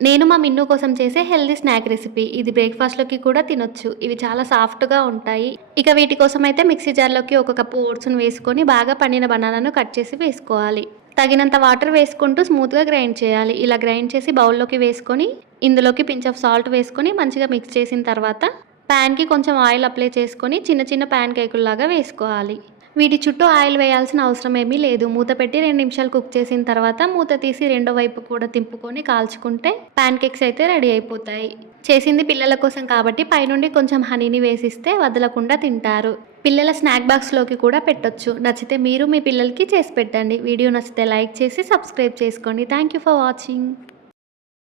నేను మా మిన్ను కోసం చేసే హెల్తీ స్నాక్ రెసిపీ. ఇది బ్రేక్‌ఫాస్ట్‌లోకి కూడా తినొచ్చు. ఇవి చాలా సాఫ్ట్‌గా ఉంటాయి. ఇక వీటి కోసమైతే మిక్సీ జార్‌లోకి ఒక కప్పు ఓట్స్‌ని వేసుకొని బాగా పండిన బనానాను కట్ చేసి వేసుకోవాలి. తగినంత వాటర్ వేసుకుంటూ స్మూత్‌గా గ్రైండ్ చేయాలి. ఇలా గ్రైండ్ చేసి బౌల్‌లోకి వేసుకొని, ఇందులోకి పించ్ ఆఫ్ సాల్ట్ వేసుకొని మంచిగా మిక్స్ చేసిన తర్వాత ప్యాన్‌కి కొంచెం ఆయిల్ అప్లై చేసుకొని చిన్న చిన్న ప్యాన్ కేకుల్లాగా వేసుకోవాలి. వీటి చుట్టూ ఆయిల్ వేయాల్సిన అవసరం ఏమీ లేదు. మూత పెట్టి 2 నిమిషాలు కుక్ చేసిన తర్వాత మూత తీసి రెండో వైపు కూడా తిప్పుకొని కాల్చుకుంటే పాన్ కేక్స్ అయితే రెడీ అయిపోతాయి. చేసింది పిల్లల కోసం కాబట్టి పైనుండి కొంచెం హనీని వేసిస్తే వదలకుండా తింటారు. పిల్లల స్నాక్ బాక్స్‌లోకి కూడా పెట్టొచ్చు. నచ్చితే మీరు మీ పిల్లలకి చేసి పెట్టండి. వీడియో నచ్చితే లైక్ చేసి సబ్స్క్రైబ్ చేసుకోండి. Thank you for watching.